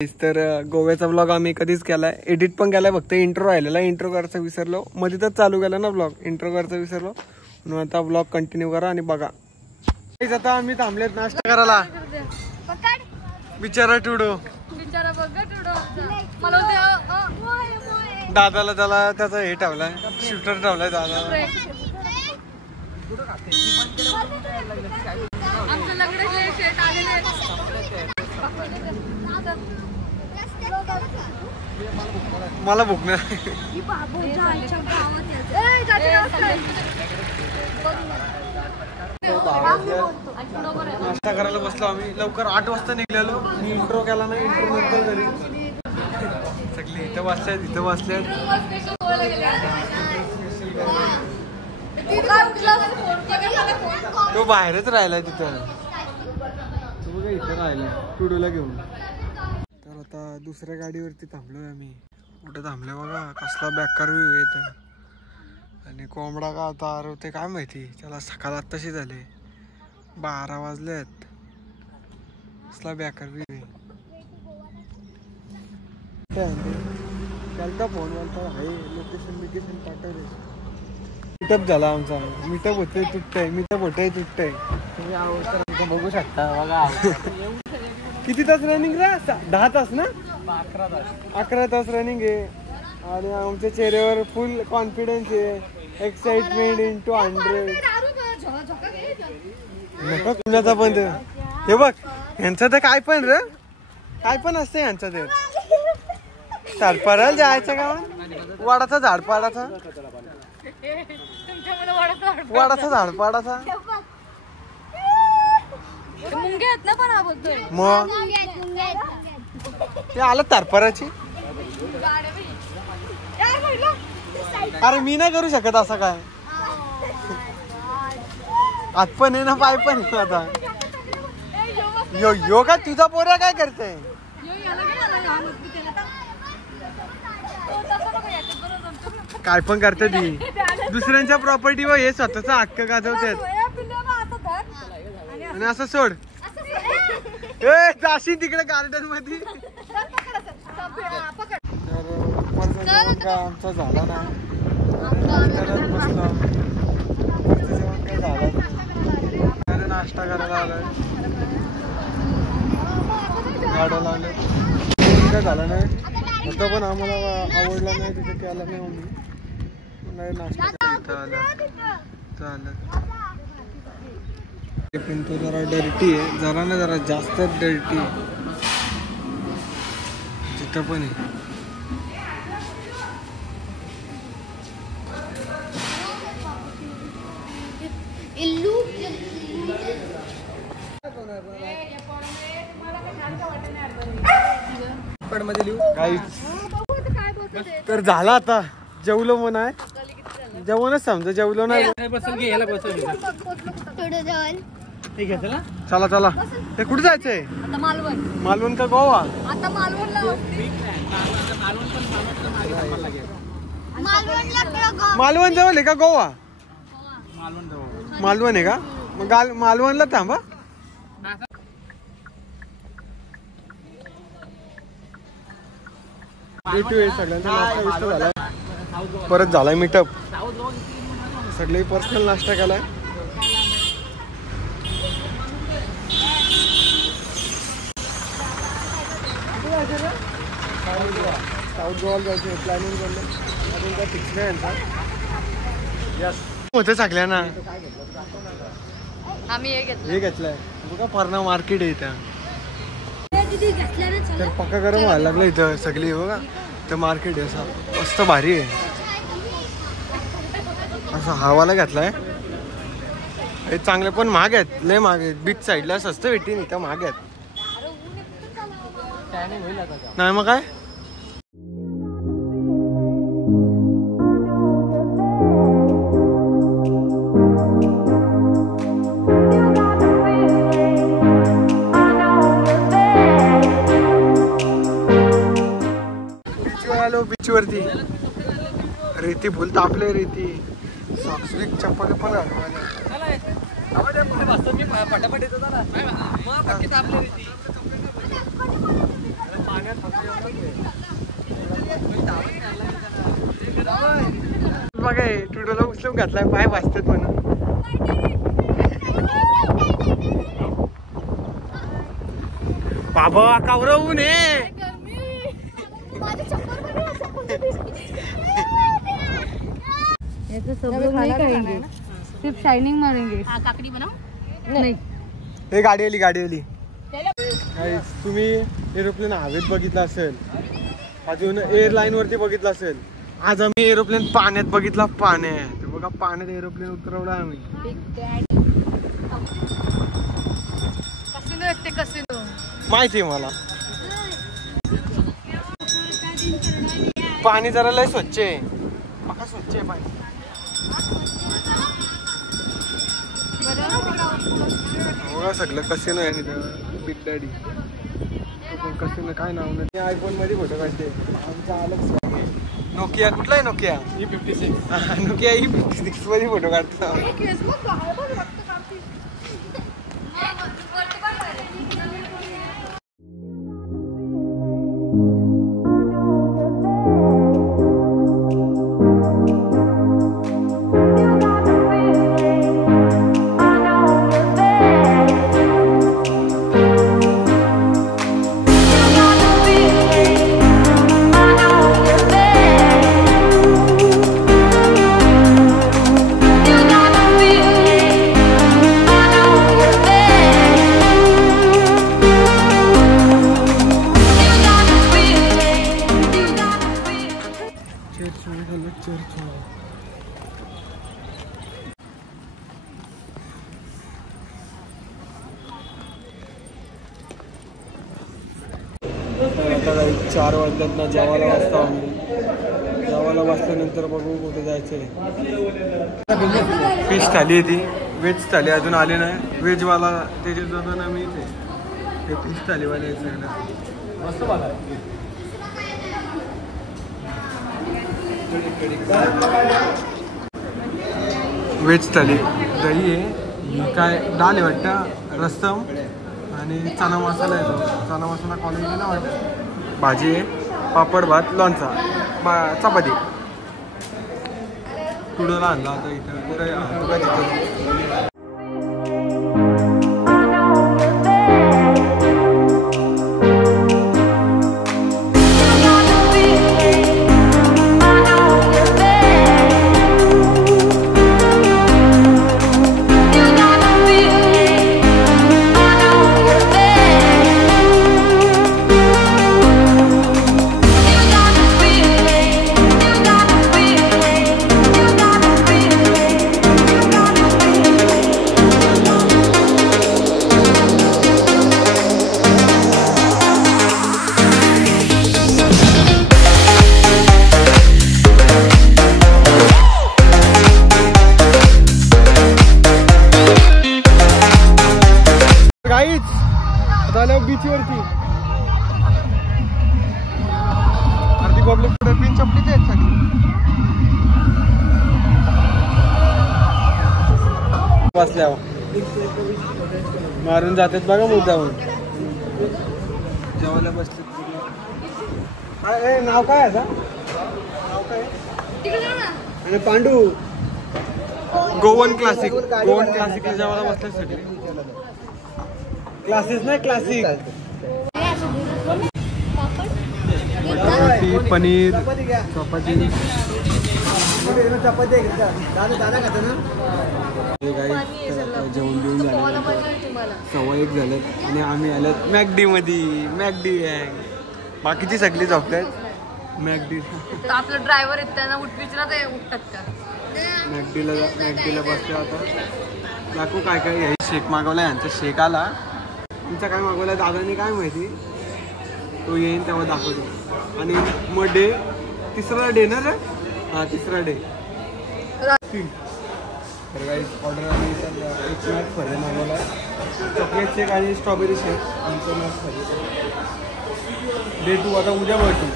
तर गोव्याचा ब्लॉग आम्ही कधीच केलाय, एडिट पण केलाय, फक्त इंट्रो राहिलेला. इंट्रो करायचा विसरलो, मध्ये तर चालू केला ना ब्लॉग, इंट्रो करायचा विसरलो म्हणून आता ब्लॉग कंटिन्यू करा आणि बघा. आता आम्ही थांबलेत नाश्ता करायला. बिचारा टुडो, दादाला त्याला त्याचा हे ठेवलाय, शूटर ठेवलाय दादाला. मला भूक नाही. नाश्ता करायला बसलो आम्ही लवकर 8 वाजता निघलेलो. मी इंट्रो केला नाही, इंट्रो नंतर घरी सगळे इथं बसल्यात, इथं बसल्यात. तो बाहेरच राहिलाय तिथं, तो बघा इथं राहिलाय टुडूला घेऊन. तर आता दुसऱ्या गाडीवरती थांबलोय आम्ही. कुठे थांबलोय बघा, कसला बेकार व्ह्यू येत. आणि कोंबडा का आता आरवते काय माहिती, त्याला सकाळ आत्ताशी झाले, 12 वाजलेत. कसला बेकार व्ह्यू आहे. त्याला फोन बोलता आहे, लोकेशन पाठवले. मीटअप झाला आमचा, मीटअप होते तुटतंय, मीटअप होतंय तुटतंय. तुम्ही बघू शकता बघा. किती तास रनिंग रे? 10 तास ना? 11 तास रनिंग आहे. आणि आमच्या चेहऱ्यावर फुल कॉन्फिडन्स आहे, एक्साइटमेंट इंटू 100. नका कुणाचा पण, हे बघ यांचं तर काय पण रे, काय पण असतं यांचं. ते सरपराला जायचं का वडाचा झाड पाडाचा, वडाचा झाड पाडाचा. मग ते आलं तरपराची. अरे मी नाही करू शकत असं काय, हात पण आहे ना पाय पण आहे. आता यो का तुझा पोऱ्या काय करते, काय पण करते ती. दुसऱ्यांच्या प्रॉपर्टी वर हे स्वतःचा हक्क गाजवतात. आणि असं सोड जाशी तिकडे गार्डन मध्ये. तर आमचा झाला ना, जेवण काय झाला. नाश्ता करायला आलाय, गाड्या लावल्या, काय झालं नाही होतं पण आम्हाला आवडला नाही, तिथे केला नाही मम्मी. नाश्ता आलं. पिंटू जरा डर्टी आहे, जरा ना जरा जास्त डर्टी आहे तिथं पण आहे. तर झाला आता, जेवलो मन आहे, जेवणच समजा जेवलो नाही. चला चला, ते कुठे जायचंय? मालवण का गोवा? मालवण जवळ आहे का गोवा? मालवण आहे का? मग मालवणला थांबा. सगळ्यांचा नाश्ता झालाय, परत झालाय मीटअप. सगळे पर्सनल नाश्ता केलाय. साऊथ गोवा जायचं प्लॅनिंग करलं, अजून काय फिक्स नाही यांचा. होतं सगळ्यांना. आम्ही हे घेतलंय बघा, परणा मार्केट आहे इथं. तर पक्का गरम व्हायला लागलं इथं सगळी बघा. इथं मार्केट आहे असं मस्त भारी आहे, असं हवाला घेतलाय. हे चांगले पण महाग आहेत, लय महाग आहेत. बीच साईडला स्वस्त भेटतील, इथं महाग आहेत. नाही मग काय. बीच वरती रेती फुल तापले, रेती सॉक्स विक चप्पल पण पाण्यात ग्लासरूम घातलाय पाय वाजतात म्हणून. बाबा कावरवून सिर्फ शाइनिंग मारेंगे. काकड़ी बनाओ. नहीं हे गाडी आली. तुम्ही एरोप्लेन हवेत बघितला असेल, अजून एअरलाईन वरती बघितलं असेल. आज आम्ही एरोप्लेन पाण्यात बघितला. पाण्यात बघा, पाण्यात एरोप्लेन उतरवला आम्ही. माहिती आहे मला. पाणी जरा लय स्वच्छ आहे. बघा स्वच्छ आहे पाणी. बघा सगळं कसिनो आहे बिग डॅडी. कसिनो काय नाव नाही. आयफोन मध्ये फोटो काढते. आमचा अलग नोकिया. कुठला आहे नोकिया? E56. नोकिया E56 मध्ये फोटो काढतो. आता 4 वाजल्यात जेवायला वाजता आम्ही. जेवायला वाजल्यानंतर बघू कुठे जायचंय. फिश थाली आहे ती. व्हेज थाली अजून आली नाही. व्हेजवाला त्याच्या जाताना मी इथे ते फिश थालीवाले यायचं मस्त बघा. व्हेज थाली दही आहे, काय डाल आहे वाटतं, रस्सम आणि चना मसाला आहे. चना मसाला क्वालिटी ना वाटतं. भाजी आहे, पापड भात, लोणचा, चपाती. कुडोला आणला आता इथं. बीचवरती अर्धी पब्लिक पुढे पिन चपलीच आहेत सगळी. बसल्यावर मारून जातात बघा मुद्दाहून. जेवायला बसले. काय नाव काय आहे? नाव काय? आणि पांडू गोवन क्लासिक. गोवन क्लासिकला जेवायला बसल्यासाठी. क्लासेस नाही क्लासिक. पनीर चपाती. जेवण घेऊन झालं. 1:15 झालं आणि आम्ही आलो मॅकडी मध्ये. मॅकडी आहे. बाकीची सगळी झोपतात मॅकडी. आपलं ड्रायव्हर आहेत त्यांना उठविचला ते उठतात का? मॅकडीला बसले. आता दाखवू काय काय. शेक मागवला. यांचा शेक आला. तुमचा काय मागवला दादाने काय माहिती. तो येईन तेव्हा दाखवतो. आणि मग डे तिसरा डे ना रे. हा तिसरा डे. ऑर्डर आम्ही एक मॅच फरे मागवला. चॉकलेट शेक आणि स्ट्रॉबेरी शेक. आमचं मॅच फरे. डे 2 आता उद्या भेटू.